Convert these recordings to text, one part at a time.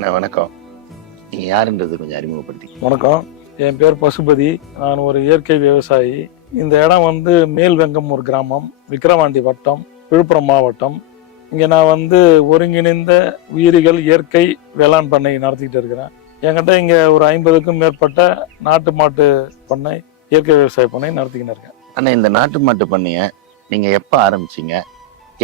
அண்ணா வணக்கம். நீங்க யாருன்றது கொஞ்சம் அறிமுகப்படுத்தி. வணக்கம், என் பேர் பசுபதி. நான் ஒரு இயற்கை விவசாயி. இந்த இடம் வந்து மேல்வெங்கம் ஒரு கிராமம், விக்கிரவாண்டி வட்டம், விழுப்புரம் மாவட்டம். இங்கே நான் ஒருங்கிணைந்த உயிரிகள் இயற்கை வேளாண் பண்ணை நடத்திக்கிட்டு இருக்கிறேன். என்கிட்ட இங்கே ஒரு 50க்கும் மேற்பட்ட நாட்டு மாட்டு பண்ணை, இயற்கை விவசாய பண்ணை நடத்திக்கிட்டு இருக்கேன். அண்ணா, இந்த நாட்டு மாட்டு பண்ணைய நீங்க எப்ப ஆரம்பிச்சீங்க?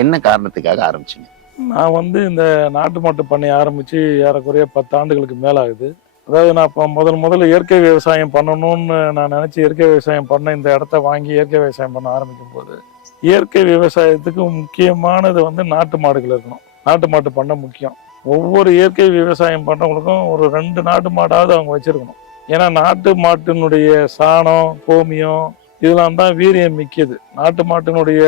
என்ன காரணத்துக்காக ஆரம்பிச்சீங்க? நான் இந்த நாட்டு மாட்டு பண்ணை ஆரம்பித்து ஏறக்குறைய 10 ஆண்டுகளுக்கு மேலே ஆகுது. அதாவது நான் இப்போ முதல்ல இயற்கை விவசாயம் பண்ணணும்னு நான் நினச்சி இயற்கை விவசாயம் பண்ண இந்த இடத்த வாங்கி இயற்கை விவசாயம் பண்ண ஆரம்பிக்கும் போது, இயற்கை விவசாயத்துக்கு முக்கியமானது நாட்டு மாடுகள் இருக்கணும். நாட்டு மாட்டு பண்ணை முக்கியம். ஒவ்வொரு இயற்கை விவசாயம் பண்ணுறவங்களுக்கும் ஒரு 2 நாட்டு மாடாவது அவங்க வச்சுருக்கணும். ஏன்னா நாட்டு மாட்டினுடைய சாணம், கோமியம் இதெல்லாம் தான் வீரியம் மிக்கது. நாட்டு மாட்டினுடைய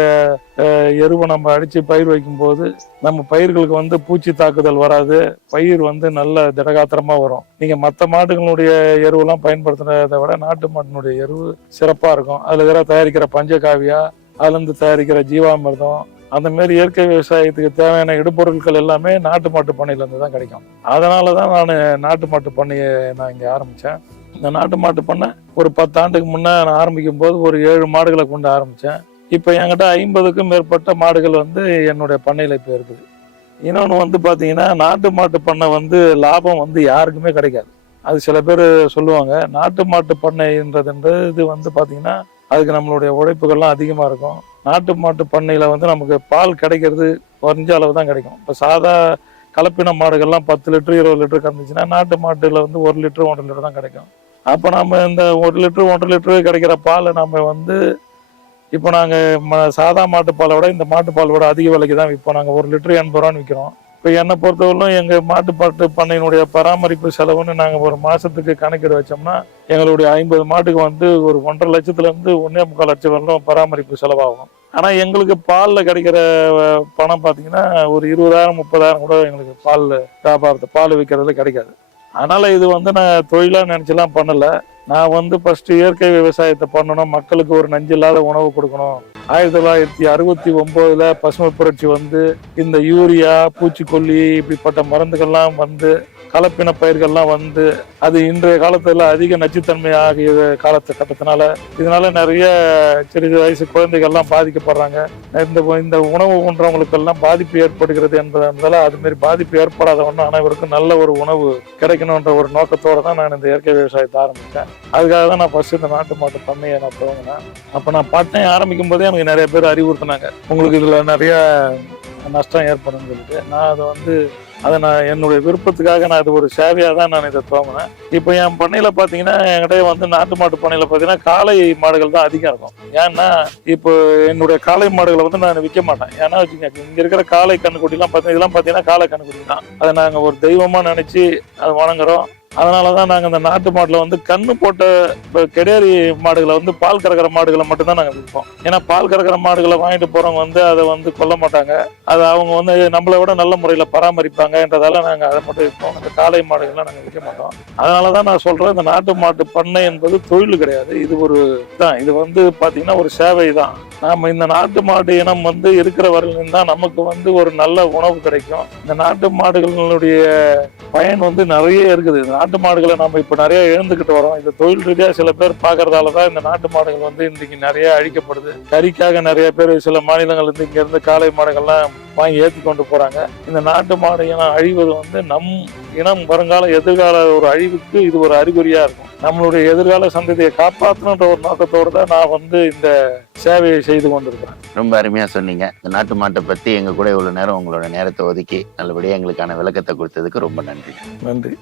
எருவை நம்ம அடித்து பயிர் வைக்கும்போது நம்ம பயிர்களுக்கு பூச்சி தாக்குதல் வராது. பயிர் நல்ல திடகாத்திரமாக வரும். நீங்கள் மற்ற மாட்டுகளுடைய எருவெல்லாம் பயன்படுத்துறதை விட நாட்டு மாட்டினுடைய எருவு சிறப்பாக இருக்கும். அதில் தயாரிக்கிற பஞ்சகாவியா, அதுலேருந்து தயாரிக்கிற ஜீவாமிர்தம், அந்த மாதிரி இயற்கை விவசாயத்துக்கு தேவையான இடுபொருட்கள் எல்லாமே நாட்டு மாட்டு பண்ணையிலேருந்து தான் கிடைக்கும். அதனால தான் நான் நாட்டு மாட்டு பண்ணையை நான் இங்கே ஆரம்பித்தேன். இந்த நாட்டு மாட்டு பண்ணை ஒரு 10 ஆண்டுக்கு முன்னே நான் ஆரம்பிக்கும் போது ஒரு 7 மாடுகளை கொண்டு ஆரம்பித்தேன். இப்போ என்கிட்ட 50க்கும் மேற்பட்ட மாடுகள் என்னுடைய பண்ணையில் இப்போ இருக்குது. இன்னொன்று பார்த்தீங்கன்னா, நாட்டு மாட்டு பண்ணை லாபம் யாருக்குமே கிடைக்காது. அது சில பேர் சொல்லுவாங்க. நாட்டு மாட்டு பண்ணைன்றது பார்த்தீங்கன்னா அதுக்கு நம்மளுடைய உழைப்புகள்லாம் அதிகமாக இருக்கும். நாட்டு மாட்டு பண்ணையில் நமக்கு பால் கிடைக்கிறது குறைஞ்ச அளவு தான் கிடைக்கும். இப்போ சாதா கலப்பின மாடுகள்லாம் 10 லிட்டர் 20 லிட்டர் கறந்துச்சுன்னா, நாட்டு மாட்டில் 1 லிட்டர் 1.5 லிட்டர் தான் கிடைக்கும். அப்போ நம்ம இந்த 1 லிட்டர் 1.5 லிட்டர் கிடைக்கிற பாலை நம்ம இப்போ நாங்கள் சாதா மாட்டுப்பாலை விட இந்த மாட்டுப்பால் விட அதிக விலைக்கு தான் விற்போம். நாங்கள் 1 லிட்டர் 80 ரூபான்னு விற்கிறோம். இப்போ என்னை பொறுத்தவரையிலும் எங்கள் மாட்டு பண்ணையினுடைய பராமரிப்பு செலவுன்னு நாங்கள் ஒரு மாதத்துக்கு கணக்கெடு வச்சோம்னா, எங்களுடைய 50 மாட்டுக்கு ஒரு 1.5 லட்சத்துலேருந்து 1.25 லட்சம் வரலும் பராமரிப்பு செலவாகும். ஆனால் எங்களுக்கு பாலில் கிடைக்கிற பணம் பார்த்தீங்கன்னா ஒரு 20,000 30,000 கூட எங்களுக்கு பால் வியாபாரத்தை பால் விற்கிறதுல கிடைக்காது. அதனால் இது நான் தொழிலாக நினச்சிலாம் பண்ணலை. நான் ஃபஸ்ட்டு இயற்கை விவசாயத்தை பண்ணணும், மக்களுக்கு ஒரு நஞ்சில்லாத உணவு கொடுக்கணும். 1969 பசுமை புரட்சி இந்த யூரியா, பூச்சிக்கொல்லி இப்படிப்பட்ட மருந்துகள்லாம் கலப்பின பயிர்கள்லாம் அது இன்றைய காலத்துல அதிக நச்சுத்தன்மை ஆகிய காலகட்டத்தினால இதனால நிறைய சிறிது வயசு குழந்தைகள்லாம் பாதிக்கப்படுறாங்க. இந்த உணவு உண்றவங்களுக்கெல்லாம் பாதிப்பு ஏற்படுகிறது என்பதால அது மாதிரி பாதிப்பு ஏற்படாத ஒன்று அனைவருக்கும் நல்ல ஒரு உணவு கிடைக்கணுன்ற ஒரு நோக்கத்தோடு தான் நான் இந்த இயற்கை விவசாயத்தை ஆரம்பித்தேன். அதுக்காக தான் நான் ஃபர்ஸ்ட் இந்த நாட்டு மாட்டு பண்ணையை நான் துவங்கினேன். அப்போ நான் பண்ணை ஆரம்பிக்கும் போதே எனக்கு நிறைய பேர் அறிவுறுத்தினாங்க, உங்களுக்கு இதில் நிறைய நஷ்டம் ஏற்படும் சொல்லிட்டு. நான் அதை நான் என்னுடைய விருப்பத்துக்காக நான் இது ஒரு சேவையாக தான் நான் இதை துவங்கினேன். இப்போ என் பண்ணையில் பார்த்தீங்கன்னா, என்கிட்ட நாட்டு மாட்டு பண்ணையில் பார்த்தீங்கன்னா காளை மாடுகள் தான் அதிகம் இருக்கும். ஏன்னா இப்போ என்னுடைய காளை மாடுகளை நான் விற்க மாட்டேன். ஏன்னா வச்சுக்கோங்க, இங்கே இருக்கிற காளை கண்ணுக்குட்டிலாம் இதெல்லாம் பார்த்தீங்கன்னா காளை கண்ணுக்குட்டி தான். அதை நாங்கள் ஒரு தெய்வமாக நினச்சி அதை வணங்குறோம். அதனால தான் நாங்கள் இந்த நாட்டு மாட்டில் கண்ணு போட்ட கெடேரி மாடுகளை பால் கறக்கிற மாடுகளை மட்டும்தான் நாங்கள் விற்போம். ஏன்னா பால் கறக்கிற மாடுகளை வாங்கிட்டு போகிறவங்க அதை கொல்ல மாட்டாங்க. அது அவங்க நம்மளை விட நல்ல முறையில் பராமரிப்பாங்கன்றதால நாங்கள் அதை மட்டும் விற்போம். இந்த காளை மாடுகள்லாம் நாங்கள் விற்க மாட்டோம். அதனால தான் நான் சொல்கிறேன், இந்த நாட்டு மாட்டு பண்ணை என்பது தொழில் கிடையாது, இது ஒரு தான். இது பார்த்தீங்கன்னா ஒரு சேவை தான். நாம் இந்த நாட்டு மாடு இனம் இருக்கிற வரையிலும் தான் நமக்கு ஒரு நல்ல உணவு கிடைக்கும். இந்த நாட்டு மாடுகளுடைய பயன் நிறைய இருக்குது. நாட்டு மாடுகளை நம்ம இப்போ நிறைய இழந்துக்கிட்டு வரோம். இந்த தொழில் ரீதியாக சில பேர் பார்க்கறதால தான் இந்த நாட்டு மாடுகள் இன்னைக்கு நிறைய அழிக்கப்படுது. கறிக்காக நிறைய பேர் சில மாநிலங்கள் இங்கேருந்து காளை மாடுகள்லாம் வாங்கி ஏற்றி கொண்டு போகிறாங்க. இந்த நாட்டு மாடு இனம் அழிவது நம் இனம் வருங்கால எதிர்கால ஒரு அழிவுக்கு இது ஒரு அறிகுறியாக இருக்கும். நம்மளுடைய எதிர்கால சந்ததியை காப்பாற்றணுன்ற ஒரு நோக்கத்தோடு தான் நான் இந்த சேவையை செய்து கொண்டிருக்கிறேன். ரொம்ப அருமையாக சொன்னீங்க. இந்த நாட்டு மாட்டை பற்றி எங்கள் கூட இவ்வளோ நேரம் உங்களோட நேரத்தை ஒதுக்கி நல்லபடியாக எங்களுக்கான விளக்கத்தை கொடுத்ததுக்கு ரொம்ப நன்றி. நன்றி.